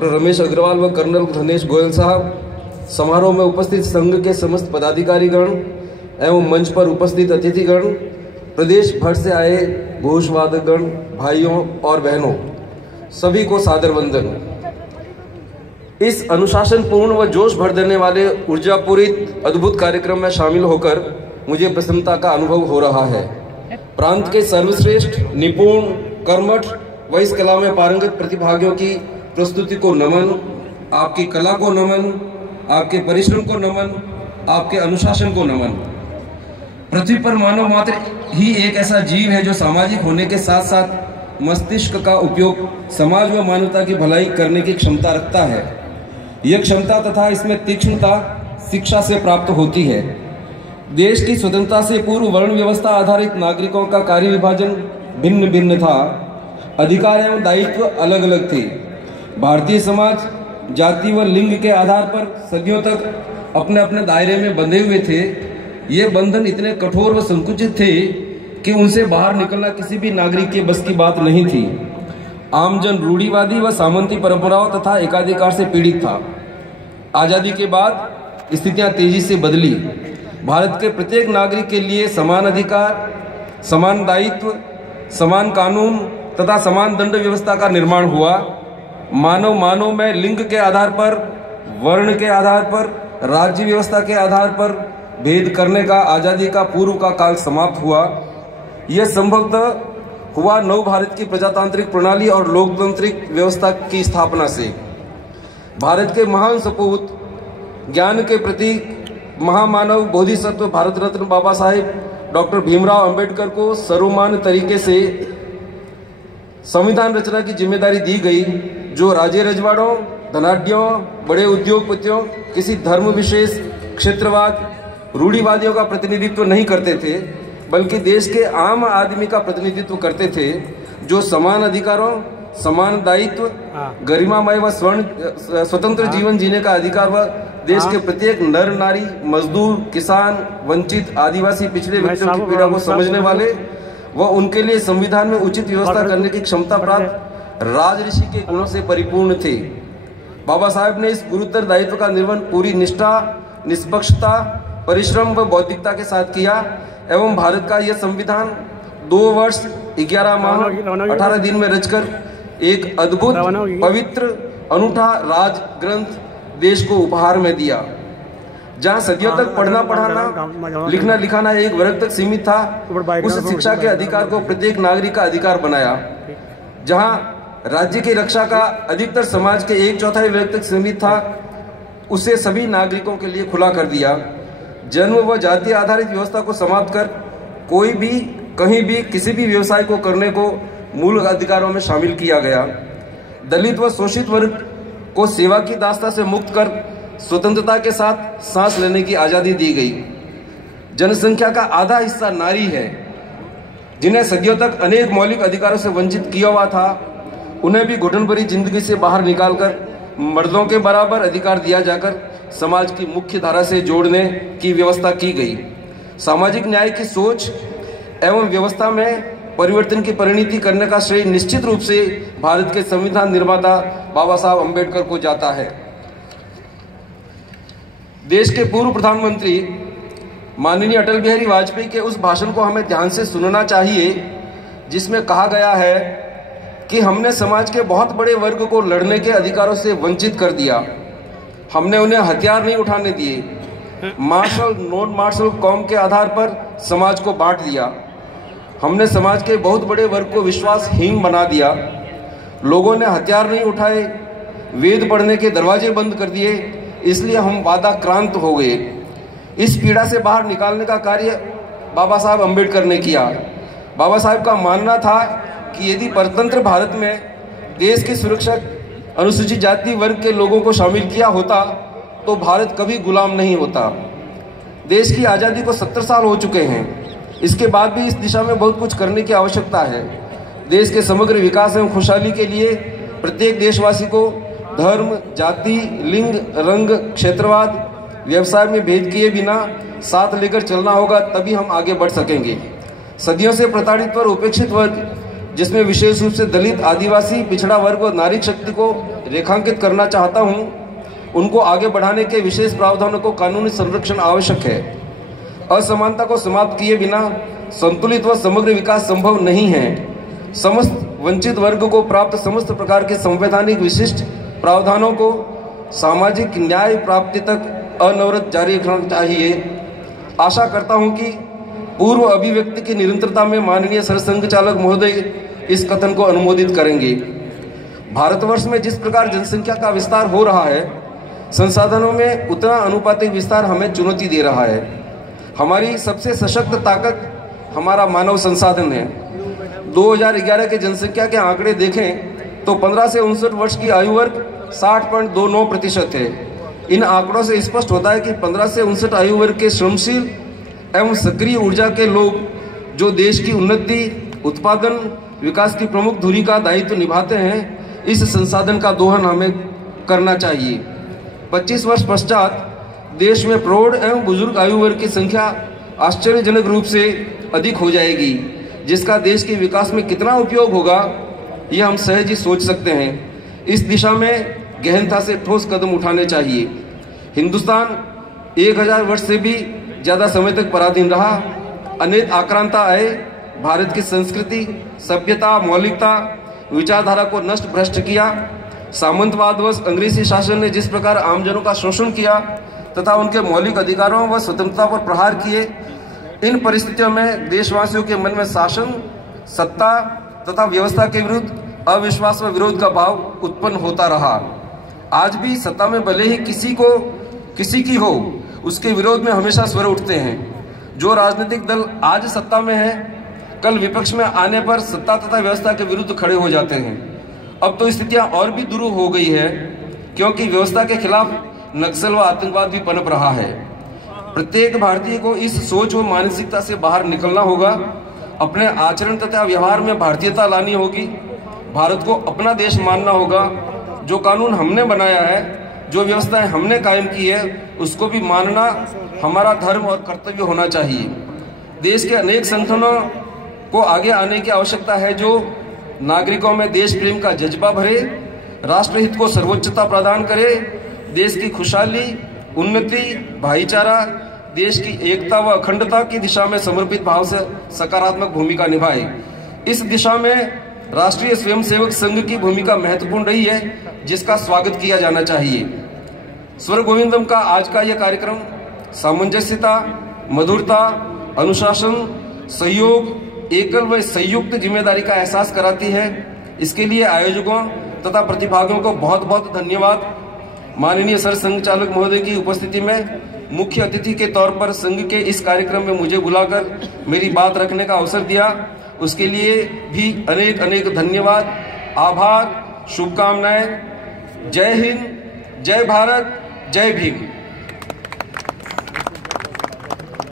रमेश अग्रवाल व कर्नल धनेश गोयल साहब, समारोह में उपस्थित संघ के समस्त पदाधिकारीगण एवं मंच पर उपस्थित अतिथिगण, प्रदेश भर से आए घोषवादकगण, भाइयों और बहनों, सभी को सादर वंदन। इस अनुशासनपूर्ण व जोश भर देने वाले ऊर्जापूरित अद्भुत कार्यक्रम में शामिल होकर मुझे प्रसन्नता का अनुभव हो रहा है। प्रांत के सर्वश्रेष्ठ, निपुण, कर्मठ व इस कला में पारंगत प्रतिभागियों की प्रस्तुति को नमन, आपकी कला को नमन, आपके परिश्रम को नमन, आपके अनुशासन को नमन। पृथ्वी पर मानव मात्र ही एक ऐसा जीव है जो सामाजिक होने के साथ साथ मस्तिष्क का उपयोग समाज व मानवता की भलाई करने की क्षमता रखता है। यह क्षमता तथा इसमें तीक्ष्णता शिक्षा से प्राप्त होती है। देश की स्वतंत्रता से पूर्व वर्ण व्यवस्था आधारित नागरिकों का कार्य विभाजन भिन्न भिन्न था। अधिकार एवं दायित्व अलग अलग थे। भारतीय समाज जाति व लिंग के आधार पर सदियों तक अपने अपने दायरे में बंधे हुए थे। ये बंधन इतने कठोर व संकुचित थे कि उनसे बाहर निकलना किसी भी नागरिक के बस की बात नहीं थी। आमजन रूढ़िवादी व सामंती परंपराओं तथा एकाधिकार से पीड़ित था। आजादी के बाद स्थितियां तेजी से बदली। भारत के प्रत्येक नागरिक के लिए समान अधिकार, समान दायित्व, समान कानून तथा समान दंड व्यवस्था का निर्माण हुआ। मानव में लिंग के आधार पर, वर्ण के आधार पर, राज्य व्यवस्था के आधार पर भेद करने का आजादी का पूर्व का काल समाप्त हुआ। यह संभवतः हुआ नव भारत की प्रजातांत्रिक प्रणाली और लोकतांत्रिक व्यवस्था की स्थापना से। भारत के महान सपूत, ज्ञान के प्रतीक, महामानव बोधिसत्व भारत रत्न बाबा साहेब डॉक्टर भीमराव अंबेडकर को सर्वमान्य तरीके से संविधान रचना की जिम्मेदारी दी गई, जो राजे रजवाड़ों, धनाढ्यों, बड़े उद्योगपतियों, किसी धर्म विशेष, क्षेत्रवाद, रूढ़िवादियों का प्रतिनिधित्व नहीं करते थे, बल्कि देश के आम आदमी का प्रतिनिधित्व करते थे, जो समान अधिकारों, समान दायित्व, गरिमामय व स्वतंत्र जीवन जीने का अधिकार व देश के प्रत्येक नर नारी, मजदूर, किसान, वंचित, आदिवासी, पिछड़े व्यक्तियों की पीड़ा को समझने वाले व उनके लिए संविधान में उचित व्यवस्था करने की क्षमता प्राप्त राजऋषि के गुणों से परिपूर्ण थे। बाबा साहेब ने इस गुरुतर दायित्व का निर्वहन पूरी निष्ठा, निष्पक्षता, परिश्रम व बौद्धिकता के साथ किया एवं भारत का यह संविधान 2 वर्ष 11 माह 18 दिन में रचकर एक अद्भुत, पवित्र, अनूठा राज ग्रंथ देश को उपहार में दिया। जहाँ सदियों तक पढ़ना पढ़ाना, लिखना लिखाना एक वर्ग तक सीमित था, उस शिक्षा के अधिकार को प्रत्येक नागरिक का अधिकार बनाया। जहाँ राज्य की रक्षा का अधिकतर समाज के 1/4 वर्ग तक सीमित था, उसे सभी नागरिकों के लिए खुला कर दिया। जन्म व जाति आधारित व्यवस्था को समाप्त कर कोई भी कहीं भी किसी भी व्यवसाय को करने को मूल अधिकारों में शामिल किया गया। दलित व शोषित वर्ग को सेवा की दास्ता से मुक्त कर स्वतंत्रता के साथ सांस लेने की आजादी दी गई। जनसंख्या का आधा हिस्सा नारी है, जिन्हें सदियों तक अनेक मौलिक अधिकारों से वंचित किया हुआ था। उन्हें भी घुटन भरी जिंदगी से बाहर निकालकर मर्दों के बराबर अधिकार दिया जाकर समाज की मुख्य धारा से जोड़ने की व्यवस्था की गई। सामाजिक न्याय की सोच एवं व्यवस्था में परिवर्तन की परिणति करने का श्रेय निश्चित रूप से भारत के संविधान निर्माता बाबा साहब अम्बेडकर को जाता है। देश के पूर्व प्रधानमंत्री माननीय अटल बिहारी वाजपेयी के उस भाषण को हमें ध्यान से सुनना चाहिए, जिसमें कहा गया है कि हमने समाज के बहुत बड़े वर्ग को लड़ने के अधिकारों से वंचित कर दिया। हमने उन्हें हथियार नहीं उठाने दिए। मार्शल नॉन मार्शल कौम के आधार पर समाज को बांट दिया। हमने समाज के बहुत बड़े वर्ग को विश्वासहीन बना दिया। लोगों ने हथियार नहीं उठाए, वेद पढ़ने के दरवाजे बंद कर दिए, इसलिए हम वादाक्रांत हो गए। इस पीड़ा से बाहर निकालने का कार्य बाबा साहब अम्बेडकर ने किया। बाबा साहब का मानना था कि यदि परतंत्र भारत में देश की सुरक्षा अनुसूचित जाति वर्ग के लोगों को शामिल किया होता तो भारत कभी गुलाम नहीं होता। देश की आज़ादी को 70 साल हो चुके हैं। इसके बाद भी इस दिशा में बहुत कुछ करने की आवश्यकता है। देश के समग्र विकास एवं खुशहाली के लिए प्रत्येक देशवासी को धर्म, जाति, लिंग, रंग, क्षेत्रवाद, व्यवसाय में भेद किए बिना साथ लेकर चलना होगा, तभी हम आगे बढ़ सकेंगे। सदियों से प्रताड़ित और उपेक्षित वर्ग, जिसमें विशेष रूप से दलित, आदिवासी, पिछड़ा वर्ग और नारी शक्ति को रेखांकित करना चाहता हूं, उनको आगे बढ़ाने के विशेष प्रावधानों को कानूनी संरक्षण आवश्यक है। असमानता को समाप्त किए बिना संतुलित व समग्र विकास संभव नहीं है। समस्त वंचित वर्ग को प्राप्त समस्त प्रकार के संवैधानिक विशिष्ट प्रावधानों को सामाजिक न्याय प्राप्ति तक अनवरत जारी रखना चाहिए। आशा करता हूं कि पूर्व अभिव्यक्ति की निरंतरता में माननीय सरसंघ चालक महोदय इस कथन को अनुमोदित करेंगे। भारतवर्ष में जिस प्रकार जनसंख्या का विस्तार हो रहा है, संसाधनों में उतना अनुपातिक विस्तार हमें चुनौती दे रहा है। हमारी सबसे सशक्त ताकत हमारा मानव संसाधन है। 2011 के जनसंख्या के आंकड़े देखें तो 15 से 59 वर्ष की आयु वर्ग 60.29% है। इन आंकड़ों से स्पष्ट होता है कि 15 से 59 आयु वर्ग के श्रमशील एवं सक्रिय ऊर्जा के लोग जो देश की उन्नति, उत्पादन, विकास की प्रमुख धुरी का दायित्व निभाते हैं, इस संसाधन का दोहन हमें करना चाहिए। 25 वर्ष पश्चात देश में प्रौढ़ एवं बुजुर्ग आयु वर्ग की संख्या आश्चर्यजनक रूप से अधिक हो जाएगी, जिसका देश के विकास में कितना उपयोग होगा यह हम सहज ही सोच सकते हैं। इस दिशा में गहनता से ठोस कदम उठाने चाहिए। हिंदुस्तान 1000 वर्ष से भी ज़्यादा समय तक पराधीन रहा। अनेक आक्रांता आए, भारत की संस्कृति, सभ्यता, मौलिकता, विचारधारा को नष्ट भ्रष्ट किया। सामंतवाद व अंग्रेजी शासन ने जिस प्रकार आमजनों का शोषण किया तथा उनके मौलिक अधिकारों व स्वतंत्रता पर प्रहार किए, इन परिस्थितियों में देशवासियों के मन में शासन, सत्ता तथा व्यवस्था के विरुद्ध अविश्वास व विरोध का भाव उत्पन्न होता रहा। आज भी सत्ता में भले ही किसी की हो, उसके विरोध में हमेशा स्वर उठते हैं। जो राजनीतिक दल आज सत्ता में है, कल विपक्ष में आने पर सत्ता तथा व्यवस्था के विरुद्ध खड़े हो जाते हैं। अब तो स्थितियां और भी दुरूह हो गई है, क्योंकि व्यवस्था के खिलाफ नक्सल व आतंकवाद भी पनप रहा है। प्रत्येक भारतीय को इस सोच व मानसिकता से बाहर निकलना होगा। अपने आचरण तथा व्यवहार में भारतीयता लानी होगी। भारत को अपना देश मानना होगा। जो कानून हमने बनाया है, जो व्यवस्थाएं हमने कायम की है, उसको भी मानना हमारा धर्म और कर्तव्य होना चाहिए। देश के अनेक संगठनों को आगे आने की आवश्यकता है, जो नागरिकों में देश प्रेम का जज्बा भरे, राष्ट्रहित को सर्वोच्चता प्रदान करे, देश की खुशहाली, उन्नति, भाईचारा, देश की एकता व अखंडता की दिशा में समर्पित भाव से सकारात्मक भूमिका निभाए। इस दिशा में राष्ट्रीय स्वयंसेवक संघ की भूमिका महत्वपूर्ण रही है, जिसका स्वागत किया जाना चाहिए। स्वर गोविंदम का आज का यह कार्यक्रम सामंजस्यता, मधुरता, अनुशासन, सहयोग, एकल व संयुक्त जिम्मेदारी का एहसास कराती है। इसके लिए आयोजकों तथा प्रतिभागियों को बहुत बहुत धन्यवाद। माननीय सरसंघ चालक महोदय की उपस्थिति में मुख्य अतिथि के तौर पर संघ के इस कार्यक्रम में मुझे बुलाकर मेरी बात रखने का अवसर दिया, उसके लिए भी अनेक अनेक धन्यवाद, आभार, शुभकामनाएं। जय हिंद, जय भारत, जय भीम।